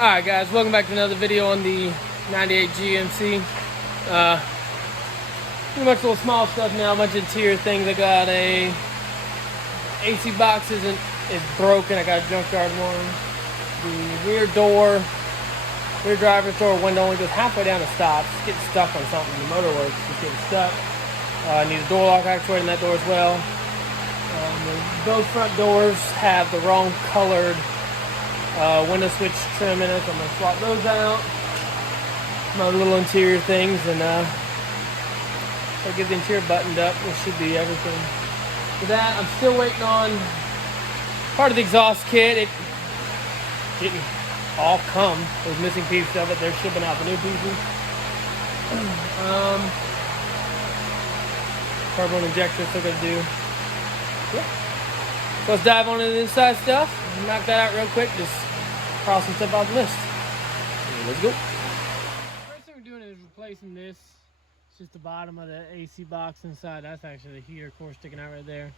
Alright guys, welcome back to another video on the 98 GMC. Pretty much little small stuff now, a bunch of interior things. I got a AC box is broken. I got a junkyard one. The rear driver's door window only goes halfway down to stop. It's getting stuck on something. The motor works, it's getting stuck. I need a door lock actuator in that door as well. Both front doors have the wrong colored window switch trim in it, so I'm going to swap those out. Some other little interior things, and I'll get the interior buttoned up. This should be everything. For that, I'm still waiting on part of the exhaust kit. It didn't all come. There's missing pieces of it. They're shipping out the new pieces. Carbon injector still got to do. Yeah. So let's dive on into the inside stuff. Knock that out real quick. Just cross some stuff off the list. Let's go. First thing we're doing is replacing this. It's just the bottom of the AC box inside. That's actually the heater core sticking out right there.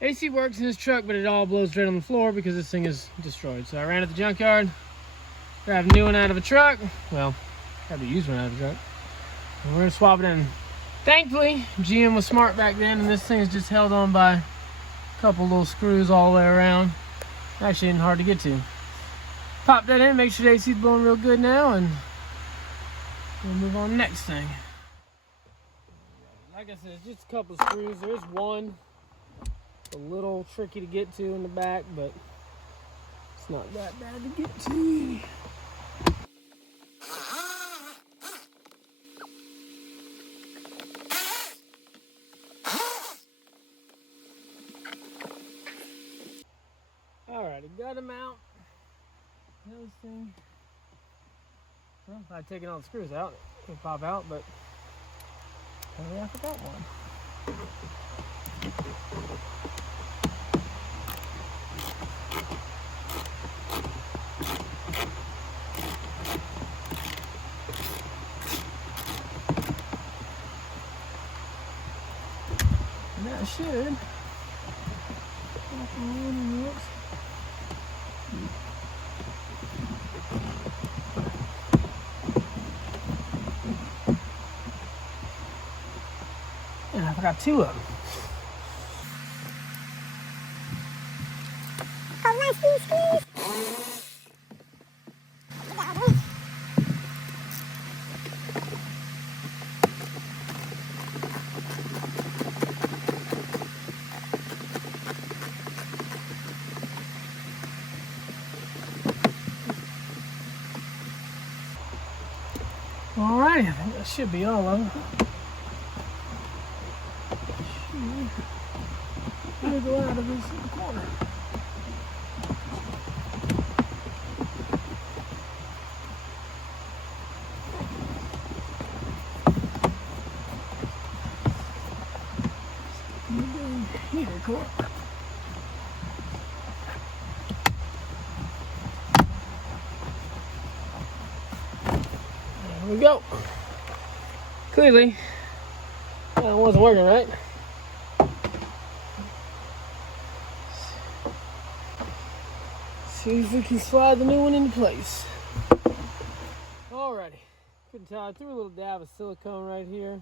AC works in this truck, but it all blows straight on the floor because this thing is destroyed. So I ran at the junkyard, grabbed a new one out of a truck. Well, grabbed a used one out of a truck. And we're gonna swap it in. Thankfully, GM was smart back then, and this thing is just held on by a couple little screws all the way around. Actually isn't hard to get to. Pop that in, make sure the AC is blowing real good now, and we'll move on to the next thing. Like I said, it's just a couple of screws. There's one a little tricky to get to in the back, but it's not that bad to get to. Alright, I got them out. Those things. Well, if I'd taken all the screws out, it would pop out, but apparently I forgot one. And that should. And I forgot two of them. Oh, nice new screws. Alright, I think that should be all of them. Should go out of this corner. Heater core. There we go. Clearly, that wasn't working right. See if we can slide the new one into place. Alrighty. Couldn't tell. I threw a little dab of silicone right here.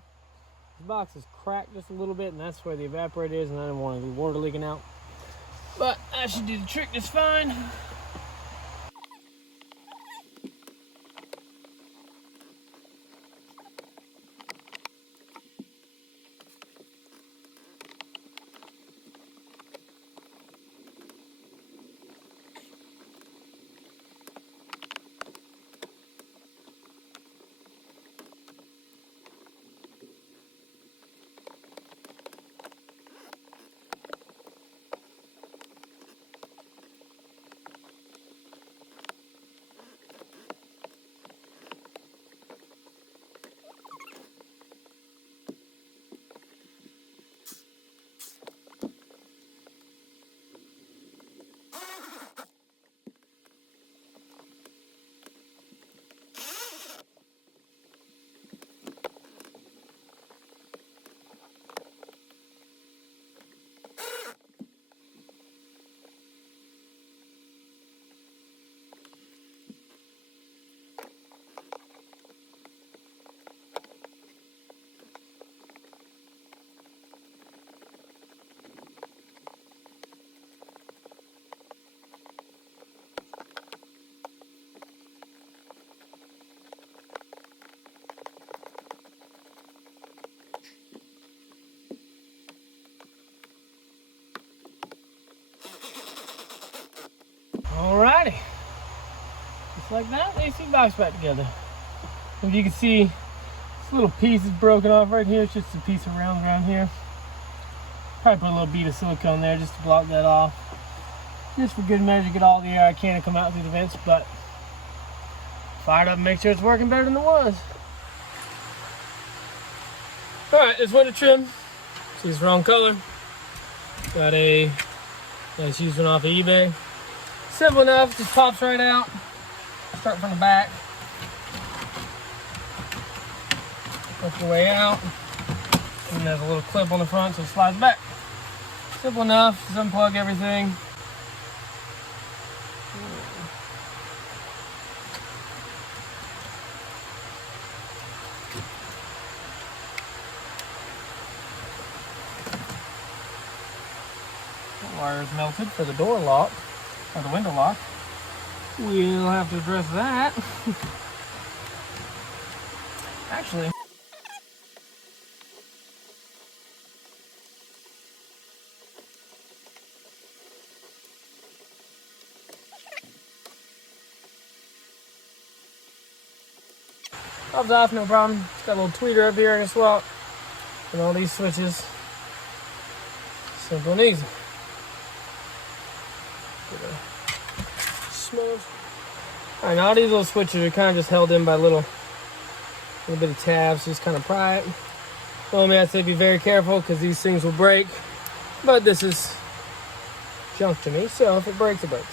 The box is cracked just a little bit, and that's where the evaporator is, and I didn't want any water leaking out. But that should do the trick just fine. like that, AC box back together. If you can see, this little piece is broken off right here. It's just a piece of round around here. Probably put a little bead of silicone there just to block that off. Just for good measure, get all the air I can to come out through the vents, but fire it up and make sure it's working better than it was. Alright, this window trim. See, it's wrong color. Got a nice used one off of eBay. Simple enough, just pops right out. Start from the back. Work your way out. And there's a little clip on the front so it slides back. Simple enough, just unplug everything. Wire is melted for the door lock, or the window lock. We'll have to address that. Actually, pops off, no problem. It's got a little tweeter up here I can swap. And all these switches. Simple and easy. Alright, now all these little switches are kind of just held in by a little bit of tabs, just kind of pry it. Well, I say be very careful because these things will break, but this is junk to me, so if it breaks, it breaks.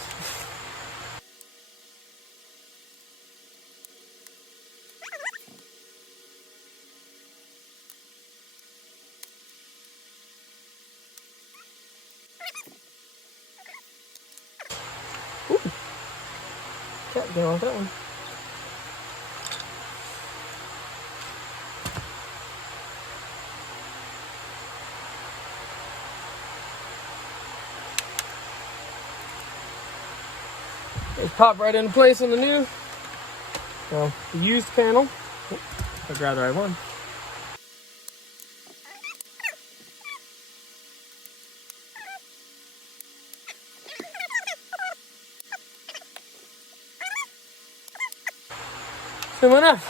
Can't get off that one. Just pop right into place on the new, well, the used panel. I'd grab the right one. Simple enough.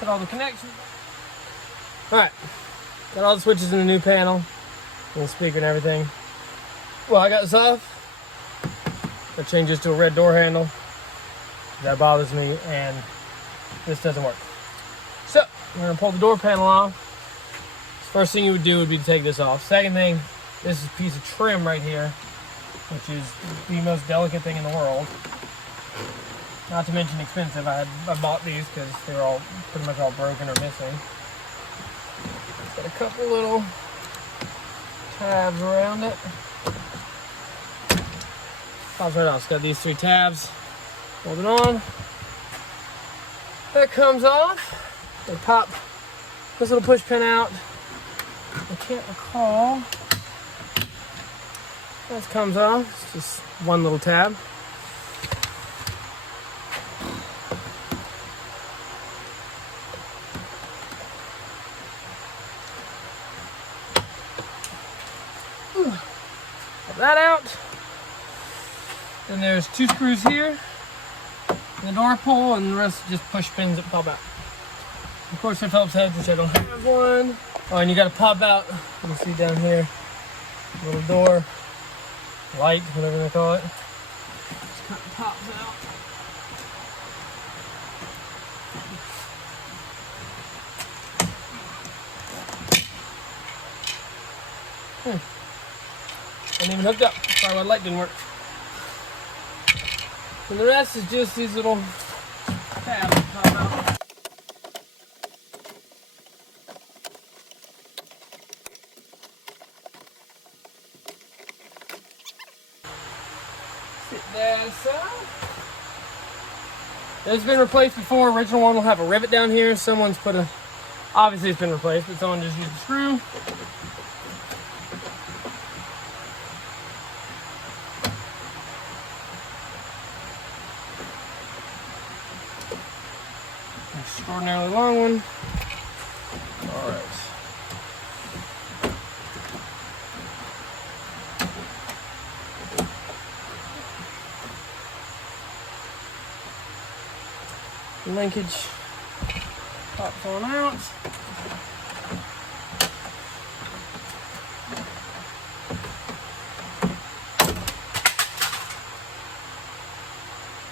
Got all the connections. Alright. Got all the switches in the new panel. And the speaker and everything. Well, I got this off. I changed this to a red door handle. That bothers me, and this doesn't work. So, we're gonna pull the door panel off. First thing you would do would be to take this off. Second thing, this is a piece of trim right here, which is the most delicate thing in the world. Not to mention expensive. I bought these because they were all pretty much all broken or missing. Got a couple little tabs around it. Pops right off. It's got these 3 tabs. Hold it on. That comes off. They pop this little push pin out. I can't recall. That comes off. It's just one little tab. Pop that out. Then there's 2 screws here, and the door pull, and the rest just push pins that pop out. Of course, they're Phillips heads, which I don't have one. Oh, and you got to pop out. You can see down here, little door, light, whatever they call it. Just kind of pops out. Ain't even hooked up. Sorry, my light didn't work. And the rest is just these little tabs that pop out. Sit that aside. It's been replaced before. Original one will have a rivet down here. Someone's put a, obviously it's been replaced, but someone just used a screw. Extraordinarily long one. All right. linkage pops on out.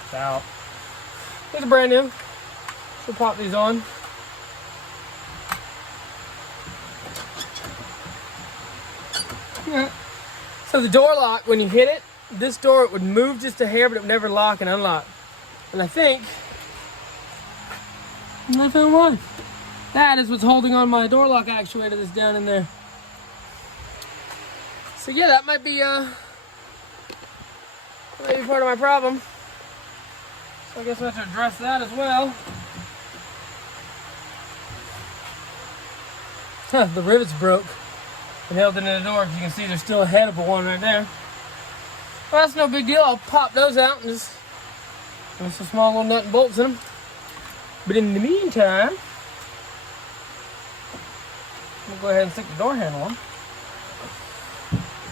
It's out. These are brand new. So pop these on. Yeah. So the door lock, when you hit it, this door, it would move just a hair, but it would never lock and unlock. And I think I found why. That is what's holding on my door lock actuator that's down in there. So yeah, that might be maybe part of my problem. So I guess I have to address that as well. Huh, the rivets broke and held it in the door. As you can see, there's still a head of one right there. Well, that's no big deal. I'll pop those out and just put some small little nut and bolts in them. But in the meantime, we'll go ahead and stick the door handle on.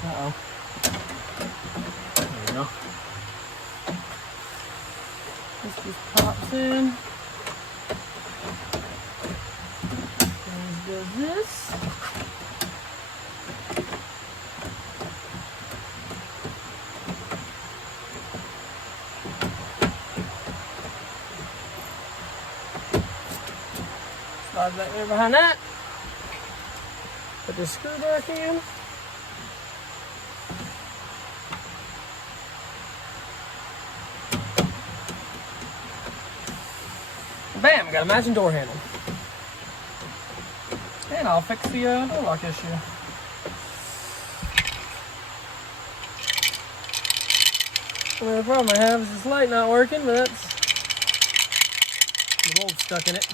Uh-oh. There we go. This just pops in. And does this. Slide that there behind that. Put the screw back in. Bam! Got a matching door handle. And I'll fix the door lock issue. Well, the problem I have is this light not working, but that's the bolt stuck in it.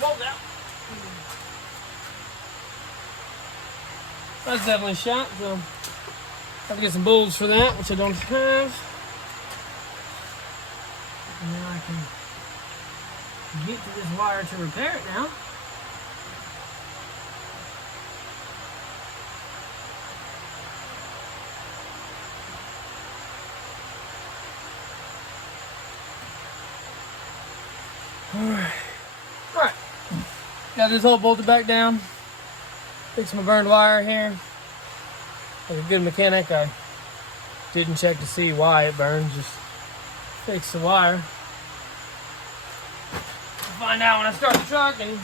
Bolt out. That's definitely shot, so I have to get some bolts for that, which I don't have. And then I can get to this wire to repair it now. Alright. Got this hole bolted back down. Fix my burned wire here. Like a good mechanic, I didn't check to see why it burned, just fix the wire. Find out when I start the truck and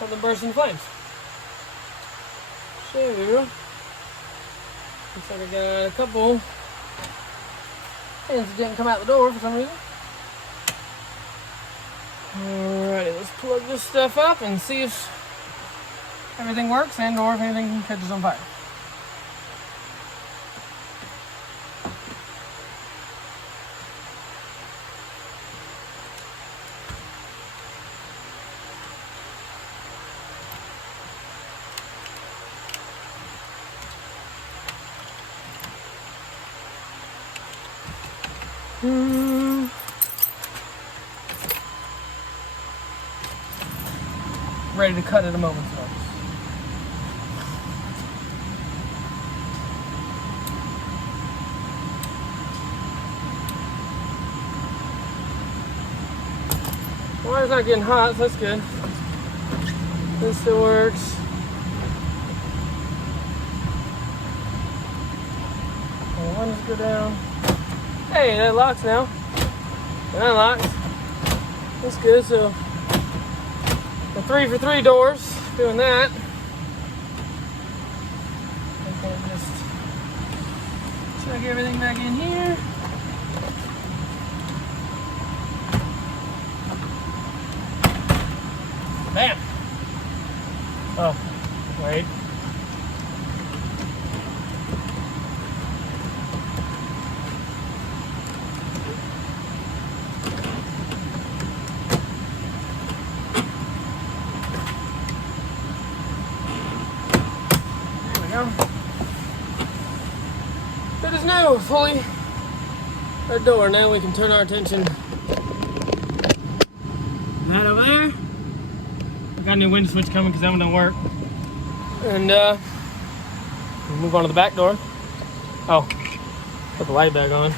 something bursts in flames. So, looks like I got a couple pins that didn't come out the door for some reason. Alrighty, let's plug this stuff up and see if everything works and or if anything catches on fire. Ready to cut at a moment's notice. The wire's not getting hot, so that's good. This still works. One just go down. Hey, that locks now. And that locks. That's good, so the 3-for-3 doors, doing that. I can just check everything back in here. Bam! Oh, wait. It is new, fully our door. Now we can turn our attention that over there. I got a new window switch coming because that one don't work. And we'll move on to the back door. Oh, put the light back on.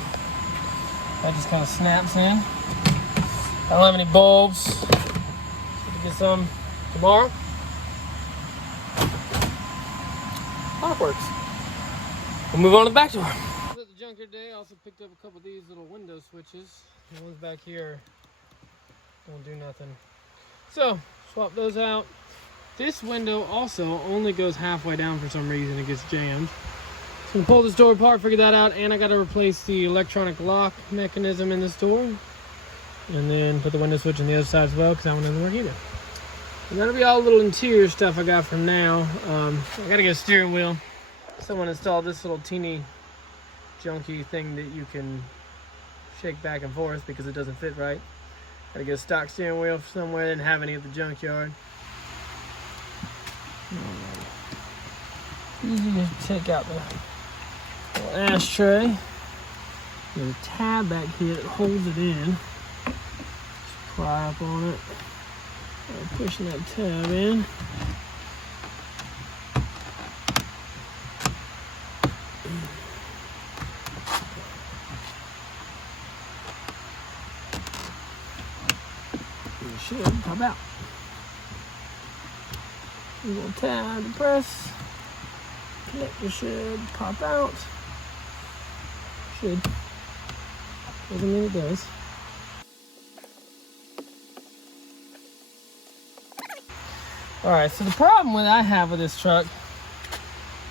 That just kind of snaps in. I don't have any bulbs. So we'll get some tomorrow. Lock works. We'll move on to the back door. At the junkyard today, I also picked up a couple of these little window switches. The ones back here don't do nothing. So, swap those out. This window also only goes halfway down for some reason. It gets jammed. So I'm gonna pull this door apart, figure that out, and I gotta replace the electronic lock mechanism in this door. And then put the window switch on the other side as well, because that one doesn't work either. And that'll be all little interior stuff I got from now. I gotta get a steering wheel. Someone installed this little teeny junky thing that you can shake back and forth because it doesn't fit right. Gotta get a stock steering wheel somewhere. Didn't have any at the junkyard. Easy to take out the little ashtray. There's a tab back here that holds it in. Just pry up on it. Pushing that tab in. It should pop out. A little tab to press. Connector should pop out. Should. Doesn't mean it does. Alright, so the problem I have with this truck,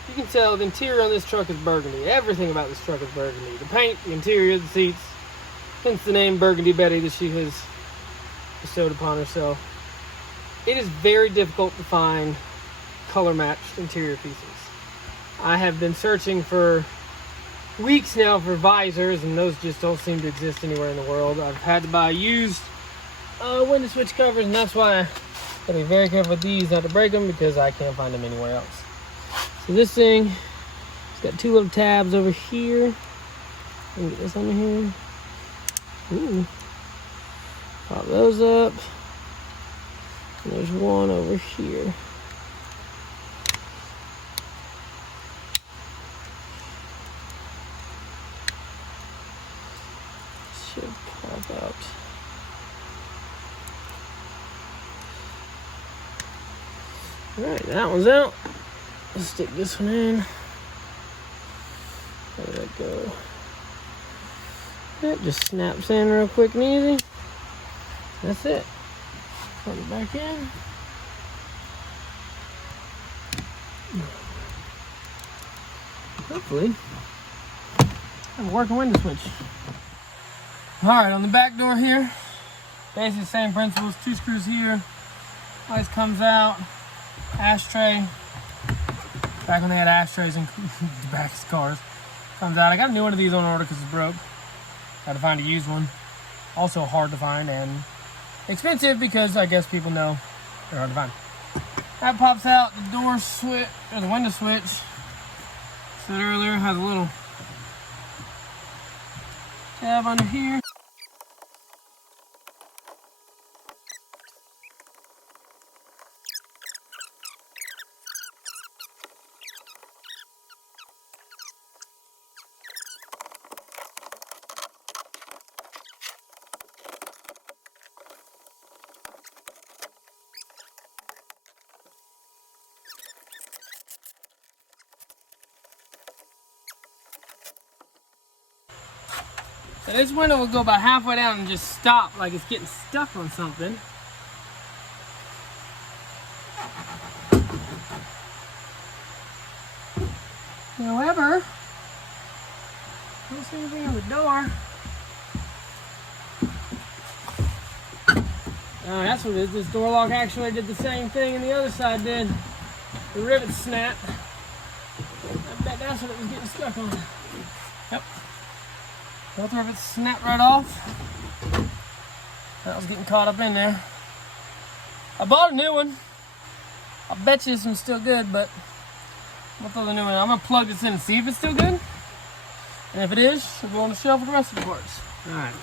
you can tell the interior on this truck is burgundy. Everything about this truck is burgundy. The paint, the interior, the seats, hence the name Burgundy Betty that she has bestowed upon herself. It is very difficult to find color-matched interior pieces. I have been searching for weeks now for visors, and those just don't seem to exist anywhere in the world. I've had to buy used window switch covers, and that's why I gotta be very careful with these not to break them, because I can't find them anywhere else. So this thing, it's got two little tabs over here. Let me get this under here. Ooh. Pop those up. And there's one over here. Should pop out. Alright, that one's out. Let's stick this one in. How did that go? That just snaps in real quick and easy. That's it. Put it back in. Hopefully, have a working window switch. Alright, on the back door here, basically the same principles. 2 screws here. Lights comes out. Ashtray. Back when they had ashtrays in the back of cars. Comes out. I got a new one of these on order because it's broke. Had to find a used one. Also hard to find and expensive because I guess people know they're hard to find. That pops out. The door switch, or the window switch, said earlier, has a little tab under here. So this window will go about halfway down and just stop like it's getting stuck on something. However, I don't see anything on the door. That's what it is. This door lock actually did the same thing and the other side did. The rivet snapped. I bet that's what it was getting stuck on. Yep. Both rivets snapped right off. That was getting caught up in there. I bought a new one. I bet you this one's still good, but we'll throw the new one. I'm gonna plug this in and see if it's still good. And if it is, we'll go on the shelf with the rest of the parts. Alright.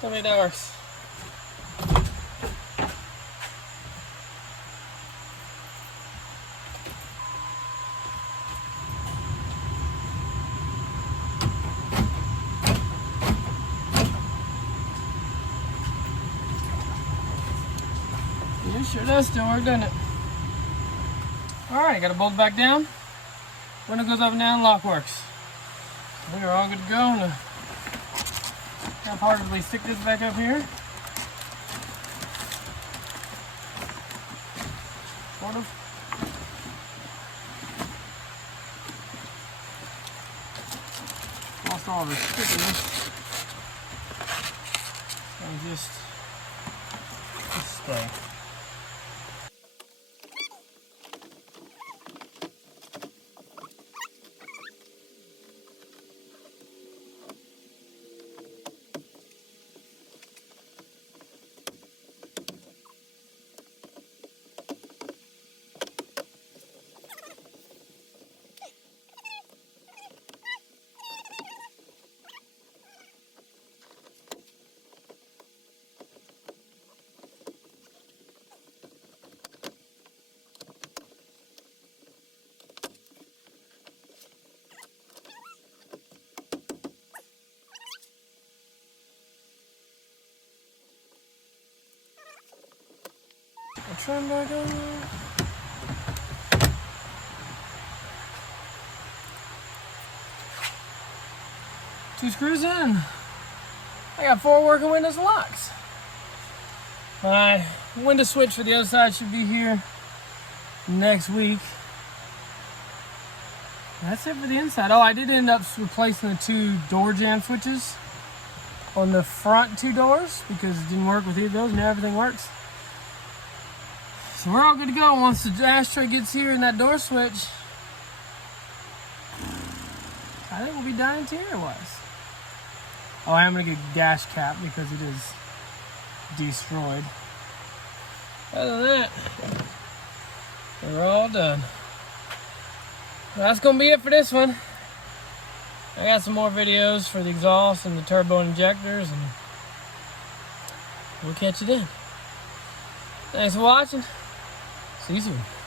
Tell me if that works. It sure does still work, doesn't it? Alright, got to bolt it back down. Window goes up and down, lock works. We are all good to go. I'm going to half-heartedly stick this back up here. Sort of. Lost all of the stickiness. So just stay. Trim back on. 2 screws in. I got 4 working windows and locks. My window switch for the other side should be here next week. That's it for the inside. Oh, I did end up replacing the 2 door jamb switches on the front 2 doors because it didn't work with either of those. Now everything works. So we're all good to go. Once the ashtray gets here and that door switch, I think we'll be done interior-wise. Oh, I am going to get a dash cap because it is destroyed. Other than that, we're all done. That's going to be it for this one. I got some more videos for the exhaust and the turbo injectors, and we'll catch you then. Thanks for watching. See you soon.